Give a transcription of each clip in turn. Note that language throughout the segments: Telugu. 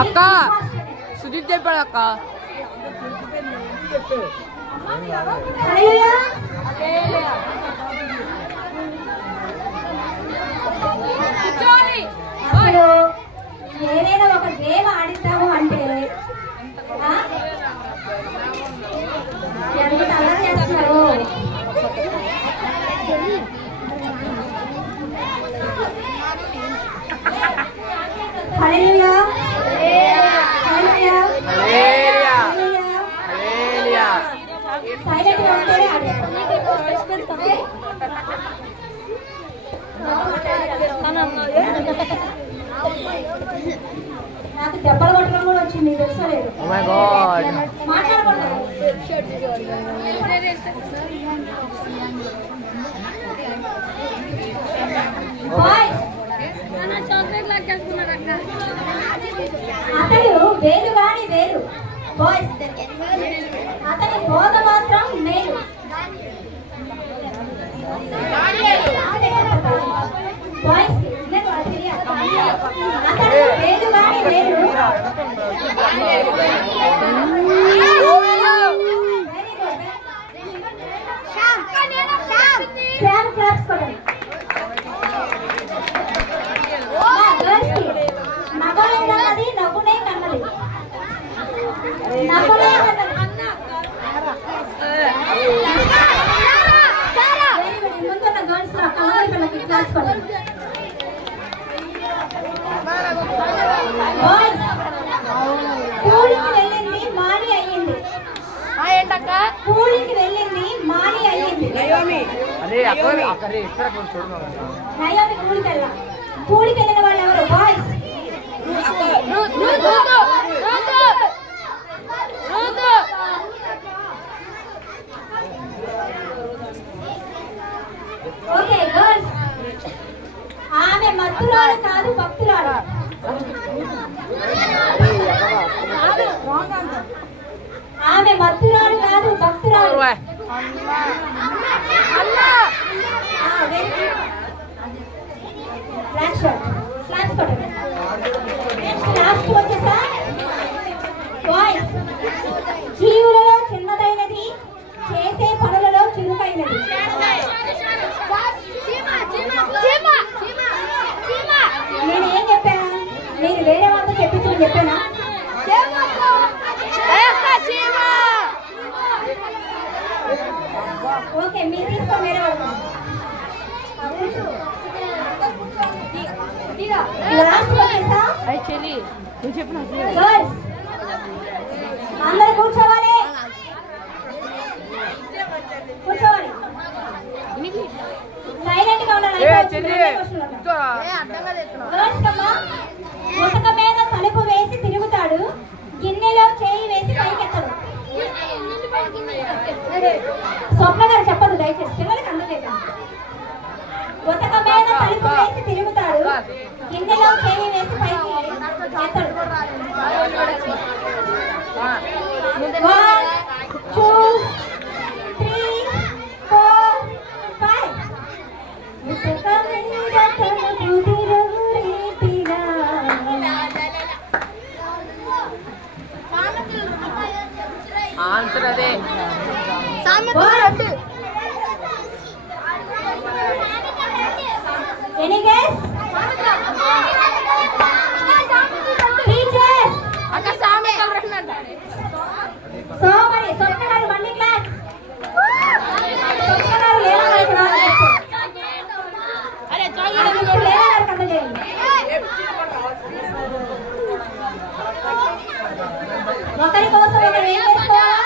అక్క సుజిత్ చెప్పాడు అక్క. అసలు ఏదైనా ఒక గేమ్ ఆడిస్తాము అంటే ఎంత అల్లరి చేస్తున్నారు. హల్లెలూయా హల్లెలూయా హల్లెలూయా. సైలెంట్ గా ఉంటేనే ఆడిస్తాం. నాకు దెబ్బలు కొట్టడం కూడా వచ్చింది తెలుసలేదు. మాట్లాడకూడదు. అతడు వేలు కాని వేలు బాయ్స్, అతని బోధ మాత్రం మేలు. బాయ్స్ అతడు వేలు కాని వేలు. నవ్వలేదన్నది నవ్వునే కన్నది. ముందున్న గర్ల్స్ పిల్లలకి క్లాస్ పడండి. కూలికి వెళ్ళింది మాని అయ్యింది. కూలికి వెళ్ళింది మాని అయ్యింది. నయోమి కూలికి వెళ్ళా. కూలికి వెళ్ళిన వాళ్ళు ఎవరు? బాయ్స్. ఓకే గర్ల్స్, ఆమె మత్తురాలు కాదు భక్తురాలు. ఆమె మత్తురాలు కాదు భక్తురాలు. లాస్ట్ వచ్చేసా బాయ్స్. జీవులలో చిన్నదైనది, చేసే పనులలో చురుకైనది. నేనేం చెప్పానా? నేను వేరే వాళ్ళతో చెప్పించని చెప్పానా? ఓకే మీరు తీసుకో వేరే వాళ్ళు. లాస్ట్ వచ్చేసా గర్ల్స్ అందరూ కూర్చోవాలి. కూర్చోవాలి. సైలెంట్ గా ఉండాలి. ముతక మీద తలుపు వేసి తిరుగుతాడు, గిన్నెలో చేయి వేసి పైకెత్తడు. స్వప్న గారు చెప్పదు దయచేసి, పిల్లలకి అందలేదు. ముతక మీద తలుపు వేసి తిరుగుతాడు, గిన్నెలో చేయి వేసి పైకి ఎత్తడు. 1 2 3 4 5. ఆన్సర్ అదే. Any guess? Teachers. అక్క సామెతలు రహనంట. సో మరి స్వప్న గారు మళ్ళీ క్లాస్. స్వప్న గారు లేలా గారు రాలేదు. అరే చాలు లేలా గారు కథ చేయండి. ఒకరి కోసం ఒకరు ఏం చేసుకోవాలా?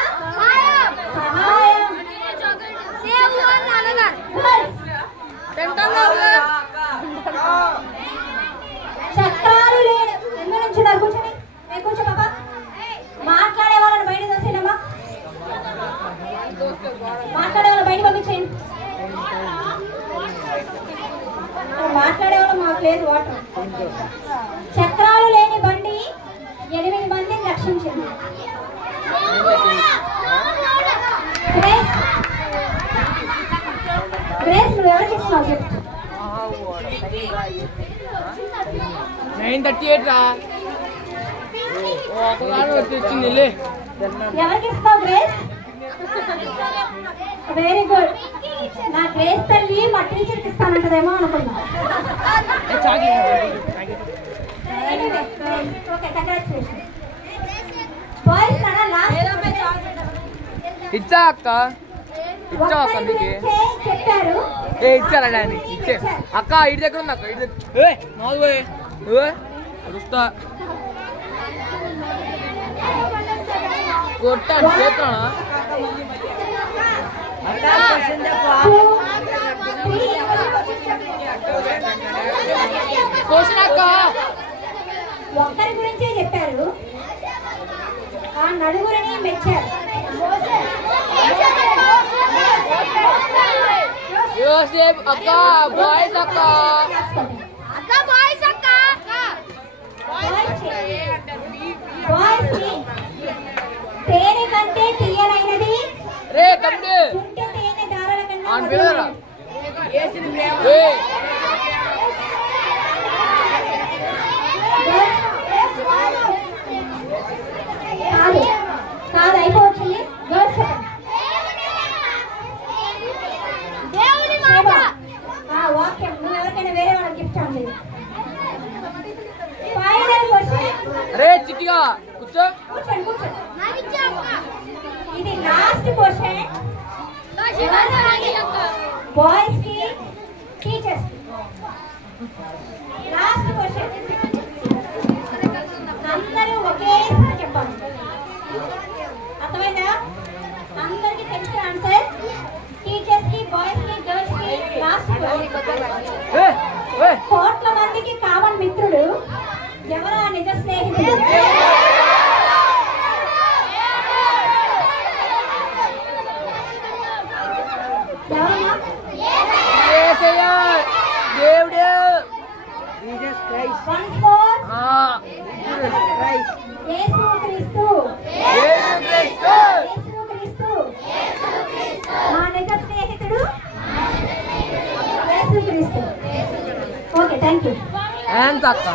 సహాయం. చక్రాలు లేదు. ఎందుకు నుంచున్నారు? కూర్చొని కూర్చో పాపా. మాట్లాడే వాళ్ళని బయట తోసేనమ్మా. మాట్లాడే వాళ్ళు బయట పంపించేయండి. మాట్లాడే వాళ్ళు మాకు లేదు వాటర్. చక్రాలు లేని బండి 8 మందిని రక్షించింది. గ్రేస్ 9:38 రా. ఒకసారి వచ్చింది. ఎవరికి ఇస్తావు గ్రేస్? Very good. నా గ్రేస్ తల్లి మా టీచర్కి ఇస్తానంటదేమో అనుకున్నా. Okay, congratulation. బాయ్స్ అన్న లాస్ట్ ఇచ్చా అక్క, ఇచ్చా అక్క మీకు చెప్పారు. ఇచ్చారా డాడీ? ఇచ్చే అక్క. ఇటు దగ్గర ఉంది అక్క. ఇటు వస్తా కొట్టాను చేస్తానా? క్వశ్చన్ అక్క. ఒక్కరి గురించే చెప్పారు, ఆ నలుగురిని మెచ్చారు. యోసేఫ్ అక్క, బాయ్స్ అక్క. బాయ్స్ తేనె కంటే తీయనైనది రే తమ్ముడు చుంట తేనె దారాల కన్నా ఆన్ పిల్లరా. కాదు కాదు అయిపోవచ్చింది. గర్ల్స్ వాక్యం నువ్వు ఎవరికైనా వేరే వాళ్ళకి గిఫ్ట్ అండి. Final question. రే చిట్టిగా కూర్చో. కూర్చోండి కూర్చోండి. ఇది లాస్ట్ క్వశ్చన్. బాయ్స్ కి టీచర్స్ కి లాస్ట్ క్వశ్చన్. అందరూ ఒకేసారి చెప్పాలి. అర్థమైందా? అందరికి తెలిసిన ఆన్సర్. టీచర్స్ కి, బాయ్స్ కి, గర్ల్స్ కి లాస్ట్ క్వశ్చన్. కోట్ల మందికి కామన్ మిత్రుడు ఎవరా నిజ స్నేహితుడు? దేవుడు యేసుక్రీస్తు. మా నిజ స్నేహితుడు యేసుక్రీస్తు. Okay, thank you. ఎంత అక్క.